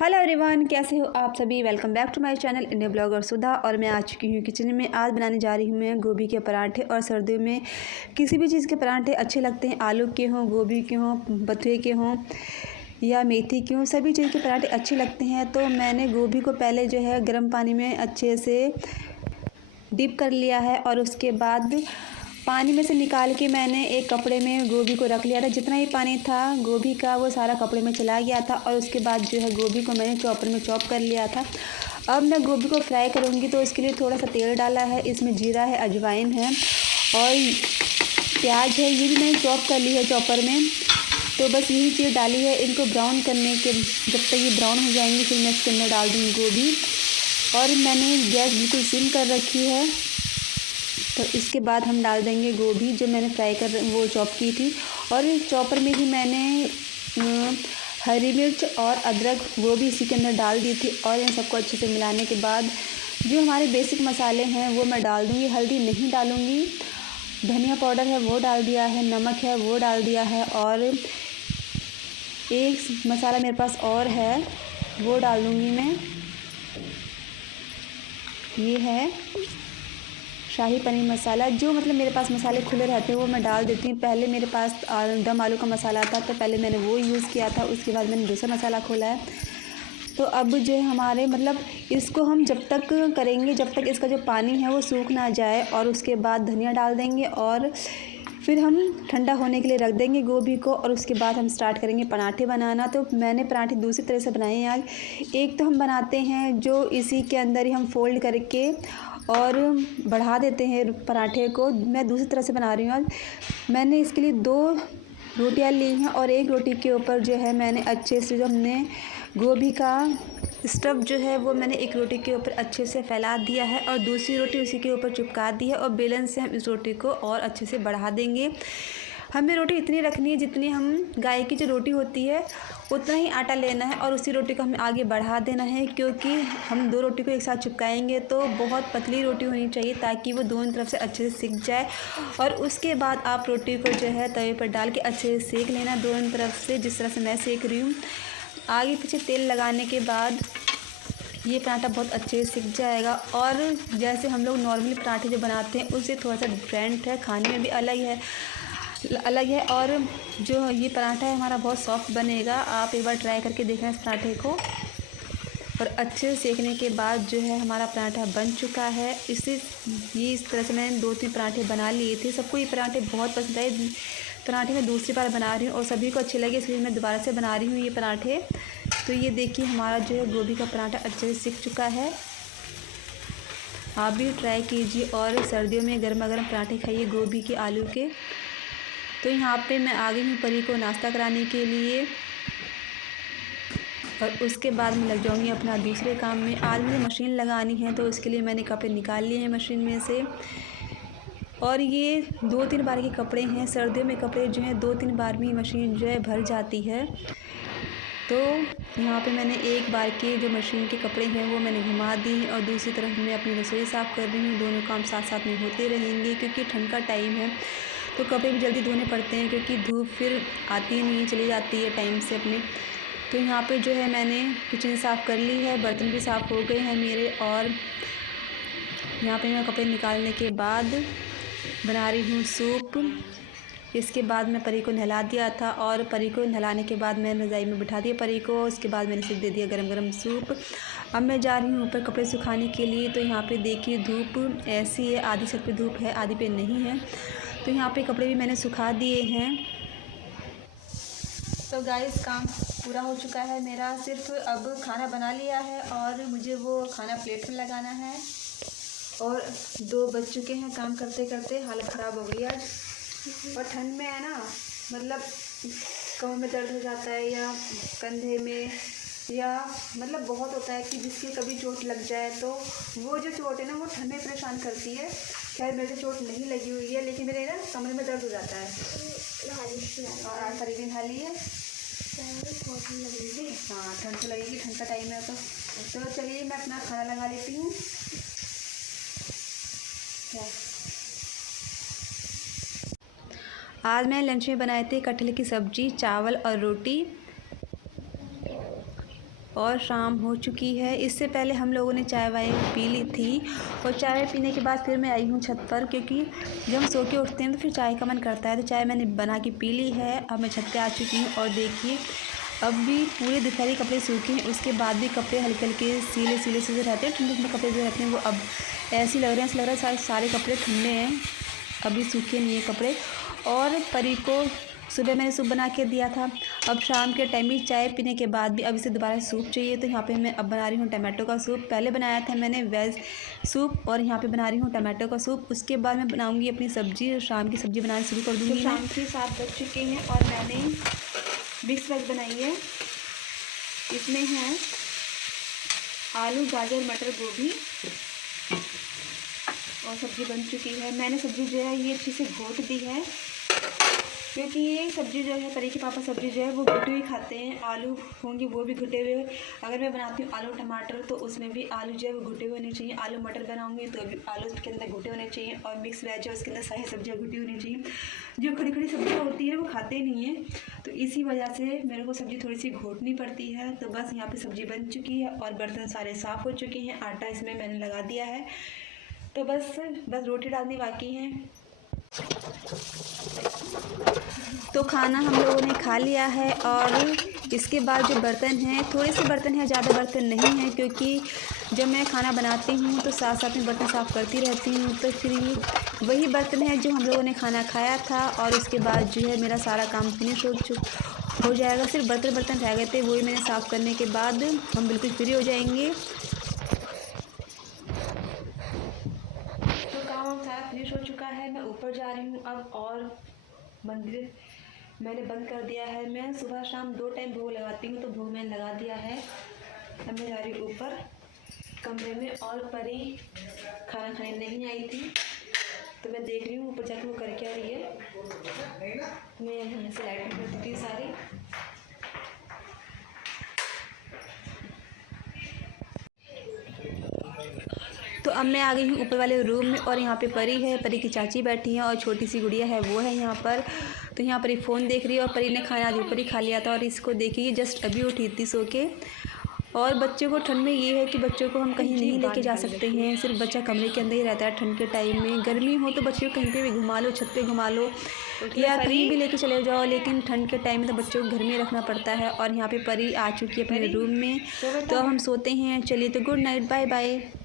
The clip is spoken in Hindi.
हेलो एवरीवन, कैसे हो आप सभी। Welcome back to my channel India blogger Sudha. और मैं आ चुकी हूँ किचन में। आज बनाने जा रही हूँ मैं गोभी के पराठे। और सर्दियों में किसी भी चीज़ के पराठे अच्छे लगते हैं, आलू के हों, गोभी के हों, बथुए के हों या मेथी के हों, सभी चीज़ के पराठे अच्छे लगते हैं। तो मैंने गोभी को पहले जो है गर्म पानी में अच्छे से डिप कर लिया है और उसके बाद पानी में से निकाल के मैंने एक कपड़े में गोभी को रख लिया था। जितना ही पानी था गोभी का वो सारा कपड़े में चला गया था। और उसके बाद जो है गोभी को मैंने चॉपर में चॉप कर लिया था। अब मैं गोभी को फ्राई करूँगी तो इसके लिए थोड़ा सा तेल डाला है। इसमें जीरा है, अजवाइन है और प्याज है, ये भी मैंने चॉप कर ली है चॉपर में। तो बस यही चीज़ डाली है। इनको ब्राउन करने के जब तक ये ब्राउन हो जाएंगे फिर मैं इसके अंदर डाल दूँगी गोभी। और मैंने गैस बिल्कुल सिम कर रखी है। तो इसके बाद हम डाल देंगे गोभी जो मैंने फ्राई कर वो चॉप की थी। और चॉपर में ही मैंने हरी मिर्च और अदरक वो भी इसी के अंदर डाल दी थी। और इन सबको अच्छे से मिलाने के बाद जो हमारे बेसिक मसाले हैं वो मैं डाल दूँगी। हल्दी नहीं डालूँगी, धनिया पाउडर है वो डाल दिया है, नमक है वो डाल दिया है और एक मसाला मेरे पास और है वो डाल दूँगी मैं। ये है शाही पनीर मसाला। जो मतलब मेरे पास मसाले खुले रहते हैं वो मैं डाल देती हूँ। पहले मेरे पास दम आलू का मसाला था तो पहले मैंने वो यूज़ किया था, उसके बाद मैंने दूसरा मसाला खोला है। तो अब जो है हमारे मतलब इसको हम जब तक करेंगे जब तक इसका जो पानी है वो सूख ना जाए। और उसके बाद धनिया डाल देंगे और फिर हम ठंडा होने के लिए रख देंगे गोभी को। और उसके बाद हम स्टार्ट करेंगे पराठे बनाना। तो मैंने पराठे दूसरी तरह से बनाए हैं आज। एक तो हम बनाते हैं जो इसी के अंदर ही हम फोल्ड करके और बढ़ा देते हैं पराठे को। मैं दूसरी तरह से बना रही हूँ आज। मैंने इसके लिए 2 रोटियां ली हैं और एक रोटी के ऊपर जो है मैंने अच्छे से जो हमने गोभी का स्टफ़ जो है वो मैंने एक रोटी के ऊपर अच्छे से फैला दिया है और दूसरी रोटी उसी के ऊपर चिपका दी है। और बेलन से हम इस रोटी को और अच्छे से बढ़ा देंगे। हमें रोटी इतनी रखनी है जितनी हम गाय की जो रोटी होती है उतना ही आटा लेना है और उसी रोटी को हमें आगे बढ़ा देना है। क्योंकि हम 2 रोटी को एक साथ चिपकाएंगे तो बहुत पतली रोटी होनी चाहिए ताकि वो दोनों तरफ से अच्छे से सिक जाए। और उसके बाद आप रोटी को जो है तवे पर डाल के अच्छे से सेक लेना दोनों तरफ से, जिस तरह से मैं सेक रही हूँ। आगे पीछे तेल लगाने के बाद ये पराठा बहुत अच्छे से सिक जाएगा। और जैसे हम लोग नॉर्मली पराठे जो बनाते हैं उससे थोड़ा सा डिफरेंट है, खाने में भी अलग है। और जो ये पराठा है हमारा बहुत सॉफ्ट बनेगा। आप एक बार ट्राई करके देखना इस पराठे को। और अच्छे से सेकने के बाद जो है हमारा पराठा बन चुका है। इस तरह से मैंने 2-3 पराठे बना लिए थे। सबको ये पराठे बहुत पसंद आए। पराठे मैं दूसरी बार बना रही हूँ और सभी को अच्छे लगे इसलिए मैं दोबारा से बना रही हूँ ये पराठे। तो ये देखिए हमारा जो है गोभी का पराठा अच्छे से सिक चुका है। आप भी ट्राई कीजिए और सर्दियों में गर्मा गर्म पराठे खाइए गोभी के, आलू के। तो यहाँ पे मैं आ गई हूँ परी को नाश्ता कराने के लिए और उसके बाद मैं लग जाऊँगी अपना दूसरे काम में। आज मुझे मशीन लगानी है तो उसके लिए मैंने कपड़े निकाल लिए हैं मशीन में से। और ये 2-3 बार के कपड़े हैं। सर्दियों में कपड़े जो हैं 2-3 बार में मशीन जो है भर जाती है। तो यहाँ पे मैंने एक बार के जो मशीन के कपड़े हैं वो मैंने घुमा दी और दूसरी तरफ मैं अपनी रसोई साफ़ कर रही हूँ। दोनों काम साथ साथ में होते रहेंगे क्योंकि ठंड का टाइम है तो कपड़े भी जल्दी धोने पड़ते हैं क्योंकि धूप फिर आती नहीं है, चली जाती है टाइम से अपने। तो यहाँ पे जो है मैंने किचन साफ़ कर ली है, बर्तन भी साफ़ हो गए हैं मेरे। और यहाँ पे मैं कपड़े निकालने के बाद बना रही हूँ सूप। इसके बाद मैं परी को नहला दिया था और परी को नहलाने के बाद मैंने रज़ाई में बिठा दिया परी को। उसके बाद मैंने इसे दे दिया गरम गरम सूप। अब मैं जा रही हूँ ऊपर कपड़े सुखाने के लिए। तो यहाँ पे देखिए धूप ऐसी है, आधी छत पे धूप है आधी पे नहीं है। तो यहाँ पे कपड़े भी मैंने सुखा दिए हैं। तो गाइस काम पूरा हो चुका है मेरा। सिर्फ अब खाना बना लिया है और मुझे वो खाना प्लेट में लगाना है। और 2 बज चुके हैं, काम करते करते हालत ख़राब हो गई आज। और ठंड में है ना, मतलब कमर में दर्द हो जाता है या कंधे में या मतलब बहुत होता है कि जिसकी कभी चोट लग जाए तो वो जो चोट है ना वो ठंड में परेशान करती है। खैर मेरे चोट नहीं लगी हुई है लेकिन मेरे ना कमर में दर्द हो जाता है। और आज करीबन नहा है। हाँ ठंड तो लगेगी, ठंड का टाइम है। तो चलिए मैं अपना खाना लगा लेती हूँ। आज मैं लंच में बनाए थे कटहल की सब्ज़ी, चावल और रोटी। और शाम हो चुकी है। इससे पहले हम लोगों ने चाय वाय पी ली थी और चाय पीने के बाद फिर मैं आई हूँ छत पर, क्योंकि जब हम सो के उठते हैं तो फिर चाय का मन करता है। तो चाय मैंने बना के पी ली है। अब मैं छत पे आ चुकी हूँ और देखिए अब भी पूरे दोपहरी कपड़े सूखे हैं। उसके बाद भी कपड़े हल्के हल्के सीले सीले से जो रहते हैं, ठंडे ठंडे कपड़े जो रहते हैं, वो अब ऐसे लग रहे हैं, ऐसा लग रहा है सारे कपड़े ठंडे हैं, अभी सूखे नहीं है कपड़े। और परी को सुबह मैंने सूप बना के दिया था। अब शाम के टाइम भी चाय पीने के बाद भी अब इसे दोबारा सूप चाहिए। तो यहाँ पे मैं अब बना रही हूँ टमाटो का सूप। पहले बनाया था मैंने वेज सूप और यहाँ पे बना रही हूँ टमाटो का सूप। उसके बाद मैं बनाऊँगी अपनी सब्ज़ी, शाम की सब्ज़ी बनाना शुरू कर दूँगी। शाम के 7 बज चुके हैं और मैंने मिक्स वेज बनाई है। इसमें है आलू, गाजर, मटर, गोभी और सब्ज़ी बन चुकी है। मैंने सब्ज़ी जो है ये अच्छे से घोट दी है, क्योंकि ये सब्ज़ी जो है परी के पापा सब्ज़ी जो है वो घुटी हुई खाते हैं। आलू होंगे वो भी घुटे हुए। अगर मैं बनाती हूँ आलू टमाटर तो उसमें भी आलू जो है वो घुटे हुए होने चाहिए। आलू मटर बनाऊँगी तो भी आलू के अंदर घुटे होने चाहिए। और मिक्स वेज है उसके अंदर सारी सब्जियाँ घुटी होनी चाहिए। जो खड़ी खड़ी सब्जियाँ होती है वो खाते नहीं हैं, तो इसी वजह से मेरे को सब्ज़ी थोड़ी सी घोटनी पड़ती है। तो बस यहाँ पर सब्ज़ी बन चुकी है और बर्तन सारे साफ़ हो चुके हैं। आटा इसमें मैंने लगा दिया है। तो बस रोटी डालनी बाकी है। तो खाना हम लोगों ने खा लिया है और इसके बाद जो बर्तन हैं, थोड़े से बर्तन हैं, ज़्यादा बर्तन नहीं हैं, क्योंकि जब मैं खाना बनाती हूँ तो साथ साथ में बर्तन साफ़ करती रहती हूँ। तो फिर ये वही बर्तन है जो हम लोगों ने खाना खाया था और उसके बाद जो है मेरा सारा काम फिनिश हो जाएगा। सिर्फ बर्तन रह गए थे, वही मैंने साफ़ करने के बाद हम बिल्कुल फ्री हो जाएंगे। तो काम सारा फिनिश हो चुका है। मैं ऊपर जा रही हूँ अब, और मंदिर मैंने बंद कर दिया है। मैं सुबह शाम 2 टाइम भोग लगाती हूँ, तो भोग मैंने लगा दिया है। अब मैं जा रही हूँ ऊपर कमरे में, और परी खाना खाने नहीं आई थी, तो मैं देख रही हूँ ऊपर जाकर वो कर क्या रही है। मैं यहाँ से लाइट कर दी थी सारी। तो अब मैं आ गई हूँ ऊपर वाले रूम में और यहाँ पे परी है, परी की चाची बैठी है और छोटी सी गुड़िया है वो है यहाँ पर। तो यहाँ परी फ़ोन देख रही है और परी ने खाना ऊपर ही खा लिया था। और इसको देखिए जस्ट अभी उठी थी सो के। और बच्चों को ठंड में ये है कि बच्चों को हम कहीं नहीं लेके जा सकते हैं, सिर्फ बच्चा कमरे के अंदर ही रहता है ठंड के टाइम में। गर्मी हो तो बच्चों को कहीं पे भी घुमा लो, छत पे घुमा लो या कहीं भी लेके चले जाओ, लेकिन ठंड के टाइम में तो बच्चों को घर में रखना पड़ता है। और यहाँ पे परी आ चुकी है अपने रूम में। तो अब हम सोते हैं। चलिए, तो गुड नाइट, बाय बाय।